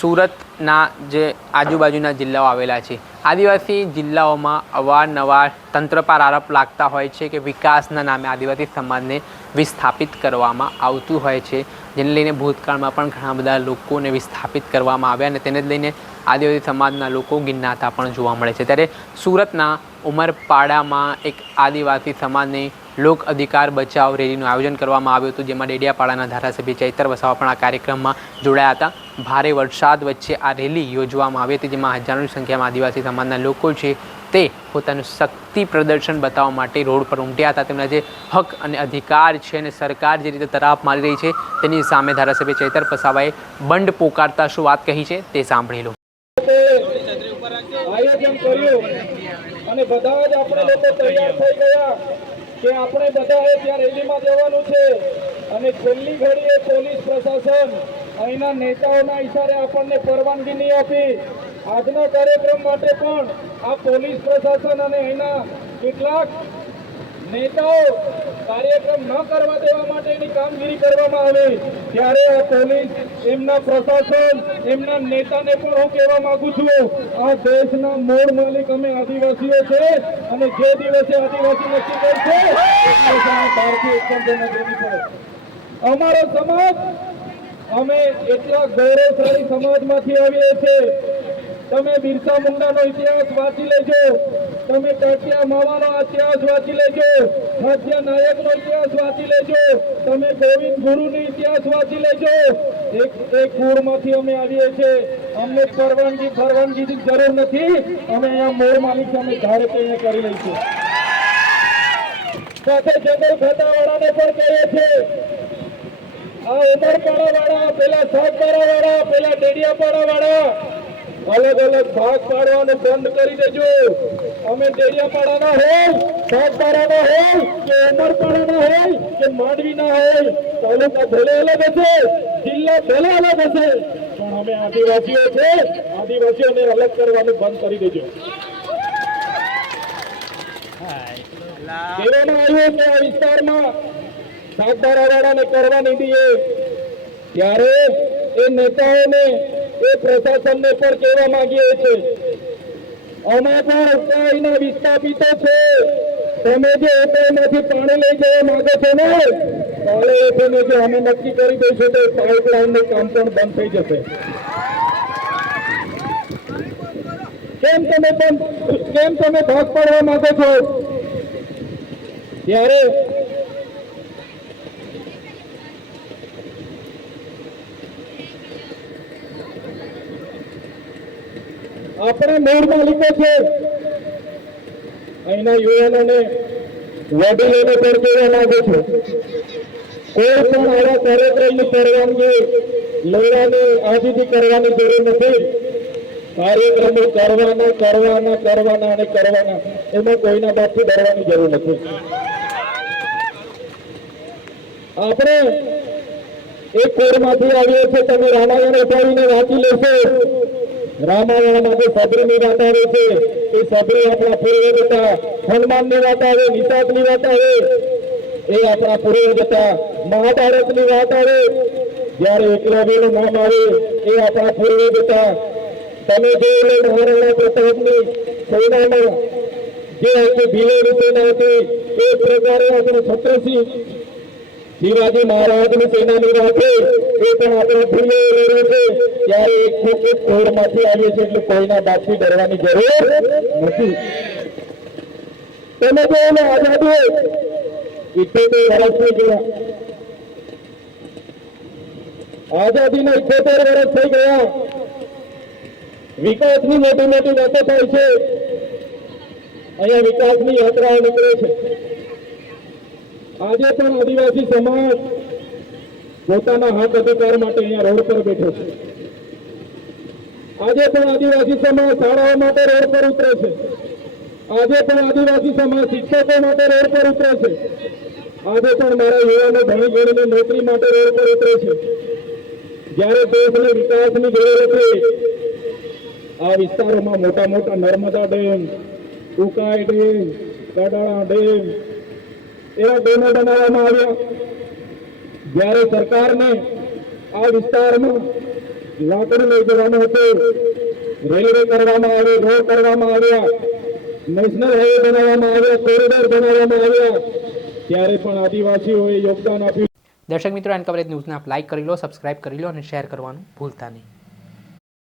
સુરતના જે આજુબાજુના જિલ્લાઓ આવેલા છે, આદિવાસી જિલ્લાઓમાં અવારનવાર તંત્ર પર આરોપ લાગતા હોય છે કે વિકાસના નામે આદિવાસી સમાજને વિસ્થાપિત કરવામાં આવતું હોય છે, જેને લઈને ભૂતકાળમાં પણ ઘણા બધા લોકોને વિસ્થાપિત કરવામાં આવ્યા અને તેને જ લઈને આદિવાસી સમાજના લોકો ગિન્નાતા પણ જોવા મળે છે। ત્યારે સુરતના ઉમરપાડામાં એક આદિવાસી સમાજની લોક અધિકાર બચાવ રેલીનું આયોજન કરવામાં આવ્યું હતું, જેમાં ડેડિયાપાડાના ધારાસભ્ય ચૈતર વસાવા પણ આ કાર્યક્રમમાં જોડાયા હતા। ભારે વરસાદ વચ્ચે આ રેલી યોજવામાં આવી હતી, જેમાં હજારોની સંખ્યામાં આદિવાસી સમાજના લોકો છે તે પોતાનું શક્તિ પ્રદર્શન બતાવવા માટે રોડ પર ઉમટ્યા હતા। તેમના જે હક અને અધિકાર છે અને સરકાર જે રીતે તરાપ મારી રહી છે તેની સામે ધારાસભ્ય ચૈતર વસાવાએ બંધ પોકારતા શું વાત કહી છે તે સાંભળી લો। આયોજન કર્યું અને બધા જ આપણે લોકો તૈયાર થઈ ગયા કે આપણે બધાએ ત્યાં રેલીમાં જવાનું છે અને છેલ્લી ઘડીએ પોલીસ પ્રશાસન અહીંના નેતાઓના ઈશારે આપણને પરવાનગી નહીં આપી। આજના કાર્યક્રમ માટે પણ આ પોલીસ પ્રશાસન અને અહીંના કેટલાક નેતાઓ કાર્યક્રમ ન કરવા દેવા માટેની કામગીરી કરવામાં આવી, ત્યારે આ પોલીસ એમના પ્રશાસન એમના નેતાને પણ હું કહેવા માંગુ છું, આ દેશના મૂળ માલિક અમે આદિવાસીઓ છે અને જે દિવસે આદિવાસી નક્કી કરશે અમારો સમાજ, અમે એટલા ગૌરવશાળી સમાજમાંથી આવીએ છીએ। તમે બિરસા મુંડાનો ઇતિહાસ વાંચી લેજો, તમે ટાટિયા માવાનો ઇતિહાસ વાંચી લેજો, હાથિયા નાયકનો ઇતિહાસ વાંચી લેજો, તમે ગોવિંદ ગુરુનો ઇતિહાસ વાંચી લેજો। એક કુળમાંથી અમે આવીએ છીએ, અમને પરવાનગીની જરૂર નથી, અમે અહીંયા મૂળ માલિક સામે ધારે તેને કરી લઈશું। સાથે જંગલ ખાતાવાળાને પણ કહીએ છીએ, આ ઉમરપાડા વાળા, પેલા સાગબારા વાળા, પેલા ડેડિયાપાડા વાળા અલગ અલગ ભાગ પાડવાનું બંધ કરી દેજો। અમે ડેડિયાપાડાના હોય, સાગબારાના હોય કે ઉમરપાડાના હોય કે માંડવીના હોય, તાલુકા ભલે અલગ હશે, જિલ્લા ભલે અલગ હશે, પણ અમે આદિવાસીઓ છે, આદિવાસીઓને અલગ કરવાનું બંધ કરી દેજો। કહેવામાં આવ્યું કે આ વિસ્તારમાં સાગબારા વાળાને કરવા નહીં દઈએ, ત્યારે એ નેતાઓને એ પ્રશાસનને પણ કહેવા માંગીએ છીએ, અમે પણ ઉત્તરાયણના વિસ્થાપિતો છે, તમે જે ઉત્તરાયણમાંથી પાણી લઈ જવા માંગો છો ને, કાલે એને જો અમે નક્કી કરી દઈશું તો પાઇપલાઇનનું કામ પણ બંધ થઈ જશે। કેમ તમે ભાગ પાડવા માંગો છો? ત્યારે આપણે મૂળ માલિકો છે, અહીંના યુવાનોને વડીલોને પણ કહેવા માંગુ છું, કોઈ પણ આવા કાર્યક્રમની પરવાનગી લેવાની આજથી કરવાની જરૂર નથી। કાર્યક્રમો કરવાના અને કરવાના, એમાં કોઈના બાપથી ડરવાની જરૂર નથી। આપણે એક કોરમાંથી આવીએ છીએ, તમે રામાયણ ઉઠાવીને વાંચી લેશો, રામાયણમાં જે સબરીની વાત આવે છે એ સબરી આપણા પૂર્વજ હતા, હનુમાનની વાત આવે, નિષાદની વાત આવે એ આપણા પૂર્વજ હતા, મહાભારતની વાત આવે જ્યારે એકલવ્યનું નામ આવે એ આપણા પૂર્વજ હતા। તમે જોઈ લો મહારાણા પ્રતાપની સેનામાં જે આખી ભીલોની સેના હતી, એ પ્રકારે આપણે છત્રસિંહ શિવાજી મહારાજની સેનાની વાત છે એ પણ આપણે ભૂલે રહ્યું છે, ત્યારે એક કોરમાંથી આવીએ છીએ એટલે કોઈના બાપથી ડરવાની જરૂર નથી। તમે જોયેલો આઝાદી 78 વર્ષ થઈ ગયા, આઝાદીના 78 વર્ષ થઈ ગયા, વિકાસની મોટી મોટી વાતો થાય છે, અહીંયા વિકાસની યાત્રાઓ નીકળે છે। આજે પણ આદિવાસી સમાજ પોતાના હક અધિકાર માટે અહીંયા રોડ પર બેઠો છે। આજે પણ આદિવાસી સમાજ શાળાઓ માટે રોડ પર ઉતરે છે, આજે પણ આદિવાસી સમાજ શિક્ષકો માટે રોડ પર ઉતરે છે, આજે પણ મારા યુવાનો ભણી ગણીને નોકરી માટે રોડ પર ઉતરે છે। જ્યારે દેશને વિકાસની જરૂર હતી, આ વિસ્તારોમાં મોટા મોટા Narmada dam, Ukai dam, Kadana dam એવા ડેમો બનાવવામાં આવ્યા। જ્યારે સરકારને આ વિસ્તારમાં લાકડું લઈ જવાનું હતું, રેલવે કરવામાં આવી, રોડ કરવામાં આવ્યા, નેશનલ હાઈવે બનાવવામાં આવ્યા, કોરિડોર બનાવવામાં આવ્યા, ત્યારે પણ આદિવાસીઓએ યોગદાન આપ્યું. દર્શક મિત્રો, એન કવરેજ ન્યૂઝને આપ લાઇક કરી લો, સબસ્ક્રાઇબ કરી લો અને શેર કરવાનું ભૂલતા નહીં.